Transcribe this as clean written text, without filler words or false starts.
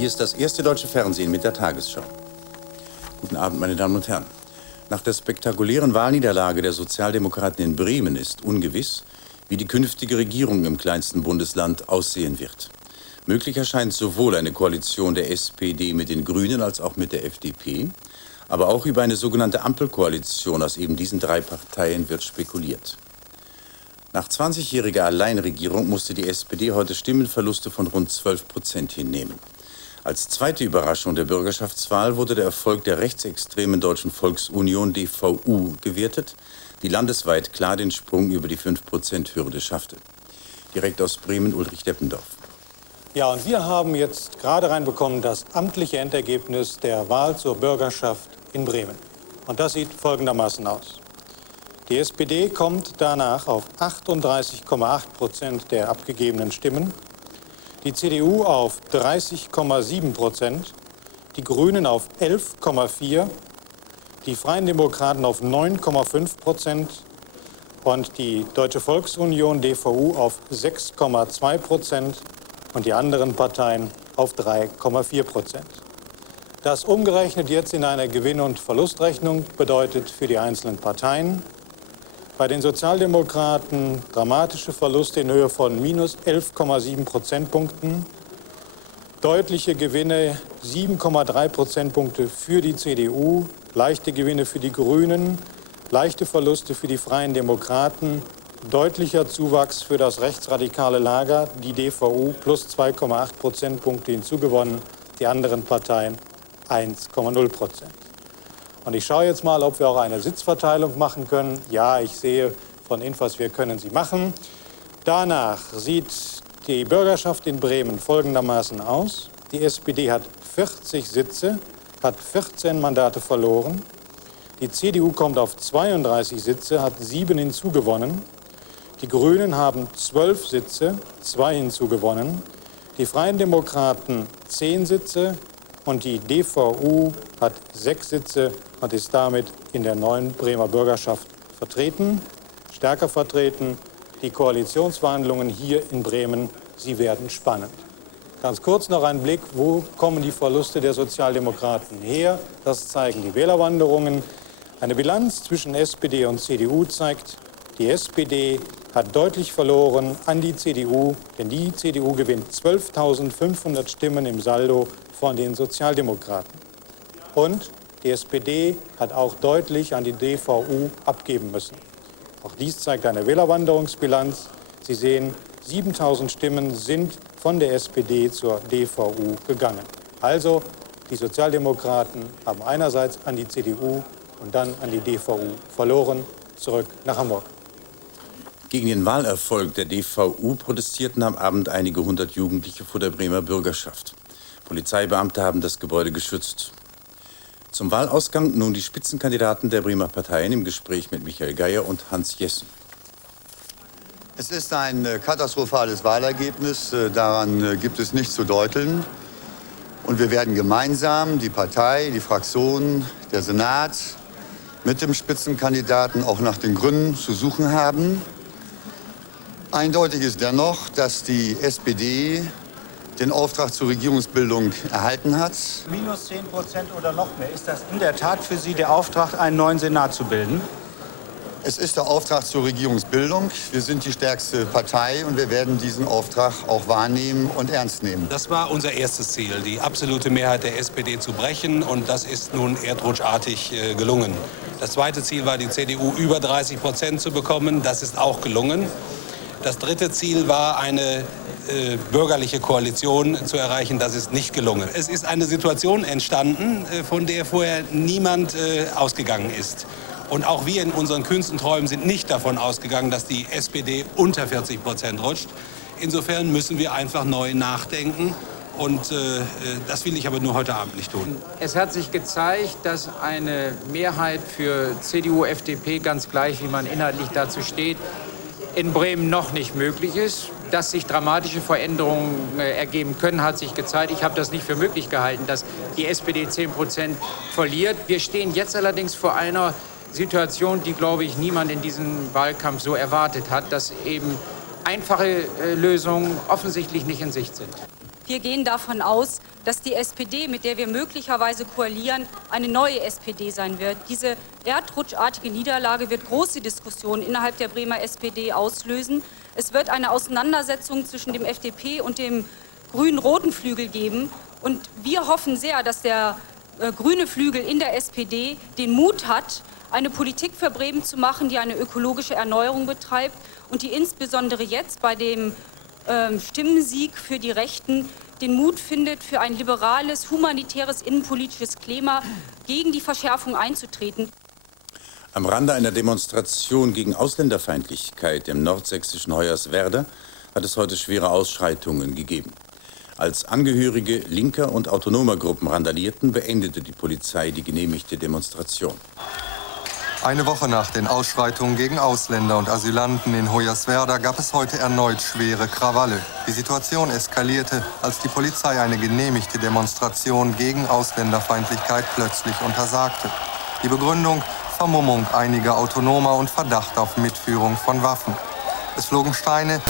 Hier ist das erste deutsche Fernsehen mit der Tagesschau. Guten Abend, meine Damen und Herren. Nach der spektakulären Wahlniederlage der Sozialdemokraten in Bremen ist ungewiss, wie die künftige Regierung im kleinsten Bundesland aussehen wird. Möglich erscheint sowohl eine Koalition der SPD mit den Grünen als auch mit der FDP, aber auch über eine sogenannte Ampelkoalition aus eben diesen drei Parteien wird spekuliert. Nach 20-jähriger Alleinregierung musste die SPD heute Stimmenverluste von rund 12% hinnehmen. Als zweite Überraschung der Bürgerschaftswahl wurde der Erfolg der rechtsextremen Deutschen Volksunion DVU gewertet, die landesweit klar den Sprung über die 5%-Hürde schaffte. Direkt aus Bremen, Ulrich Deppendorf. Ja, und wir haben jetzt gerade reinbekommen das amtliche Endergebnis der Wahl zur Bürgerschaft in Bremen. Und das sieht folgendermaßen aus. Die SPD kommt danach auf 38,8% der abgegebenen Stimmen, die CDU auf 30,7%, die Grünen auf 11,4%, die Freien Demokraten auf 9,5% und die Deutsche Volksunion DVU auf 6,2% und die anderen Parteien auf 3,4%. Das umgerechnet jetzt in einer Gewinn- und Verlustrechnung bedeutet für die einzelnen Parteien bei den Sozialdemokraten dramatische Verluste in Höhe von minus 11,7 Prozentpunkten, deutliche Gewinne 7,3 Prozentpunkte für die CDU, leichte Gewinne für die Grünen, leichte Verluste für die Freien Demokraten, deutlicher Zuwachs für das rechtsradikale Lager, die DVU plus 2,8 Prozentpunkte hinzugewonnen, die anderen Parteien 1,0%. Und ich schaue jetzt mal, ob wir auch eine Sitzverteilung machen können. Ja, ich sehe von Infos, wir können sie machen. Danach sieht die Bürgerschaft in Bremen folgendermaßen aus. Die SPD hat 40 Sitze, hat 14 Mandate verloren. Die CDU kommt auf 32 Sitze, hat 7 hinzugewonnen. Die Grünen haben 12 Sitze, 2 hinzugewonnen. Die Freien Demokraten 10 Sitze und die DVU hat 6 Sitze und ist damit in der neuen Bremer Bürgerschaft vertreten, stärker vertreten. Die Koalitionsverhandlungen hier in Bremen, sie werden spannend. Ganz kurz noch ein Blick, wo kommen die Verluste der Sozialdemokraten her? Das zeigen die Wählerwanderungen. Eine Bilanz zwischen SPD und CDU zeigt, die SPD hat deutlich verloren an die CDU, denn die CDU gewinnt 12.500 Stimmen im Saldo von den Sozialdemokraten. Und die SPD hat auch deutlich an die DVU abgeben müssen. Auch dies zeigt eine Wählerwanderungsbilanz. Sie sehen, 7.000 Stimmen sind von der SPD zur DVU gegangen. Also, die Sozialdemokraten haben einerseits an die CDU und dann an die DVU verloren, zurück nach Hamburg. Gegen den Wahlerfolg der DVU protestierten am Abend einige hundert Jugendliche vor der Bremer Bürgerschaft. Polizeibeamte haben das Gebäude geschützt. Zum Wahlausgang nun die Spitzenkandidaten der Bremer Parteien im Gespräch mit Michael Geier und Hans Jessen. Es ist ein katastrophales Wahlergebnis. Daran gibt es nichts zu deuteln. Und wir werden gemeinsam, die Partei, die Fraktion, der Senat, mit dem Spitzenkandidaten auch nach den Gründen zu suchen haben. Eindeutig ist dennoch, dass die SPD den Auftrag zur Regierungsbildung erhalten hat. Minus 10% oder noch mehr. Ist das in der Tat für Sie der Auftrag, einen neuen Senat zu bilden? Es ist der Auftrag zur Regierungsbildung. Wir sind die stärkste Partei und wir werden diesen Auftrag auch wahrnehmen und ernst nehmen. Das war unser erstes Ziel, die absolute Mehrheit der SPD zu brechen. Und das ist nun erdrutschartig gelungen. Das zweite Ziel war, die CDU über 30% zu bekommen. Das ist auch gelungen. Das dritte Ziel war, eine bürgerliche Koalition zu erreichen. Das ist nicht gelungen. Es ist eine Situation entstanden, von der vorher niemand ausgegangen ist. Und auch wir in unseren kühnsten Träumen sind nicht davon ausgegangen, dass die SPD unter 40% rutscht. Insofern müssen wir einfach neu nachdenken. Und das will ich aber nur heute Abend nicht tun. Es hat sich gezeigt, dass eine Mehrheit für CDU, FDP, ganz gleich, wie man inhaltlich dazu steht, in Bremen noch nicht möglich ist. Dass sich dramatische Veränderungen ergeben können, hat sich gezeigt. Ich habe das nicht für möglich gehalten, dass die SPD 10% verliert. Wir stehen jetzt allerdings vor einer Situation, die, glaube ich, niemand in diesem Wahlkampf so erwartet hat, dass eben einfache Lösungen offensichtlich nicht in Sicht sind. Wir gehen davon aus, dass die SPD, mit der wir möglicherweise koalieren, eine neue SPD sein wird. Diese erdrutschartige Niederlage wird große Diskussionen innerhalb der Bremer SPD auslösen. Es wird eine Auseinandersetzung zwischen dem FDP und dem grün-roten Flügel geben. Und wir hoffen sehr, dass der grüne Flügel in der SPD den Mut hat, eine Politik für Bremen zu machen, die eine ökologische Erneuerung betreibt und die insbesondere jetzt bei dem Stimmensieg für die Rechten den Mut findet, für ein liberales, humanitäres, innenpolitisches Klima gegen die Verschärfung einzutreten. Am Rande einer Demonstration gegen Ausländerfeindlichkeit im nordsächsischen Hoyerswerda hat es heute schwere Ausschreitungen gegeben. Als Angehörige linker und autonomer Gruppen randalierten, beendete die Polizei die genehmigte Demonstration. Eine Woche nach den Ausschreitungen gegen Ausländer und Asylanten in Hoyerswerda gab es heute erneut schwere Krawalle. Die Situation eskalierte, als die Polizei eine genehmigte Demonstration gegen Ausländerfeindlichkeit plötzlich untersagte. Die Begründung: Vermummung einiger Autonomer und Verdacht auf Mitführung von Waffen. Es flogen Steine,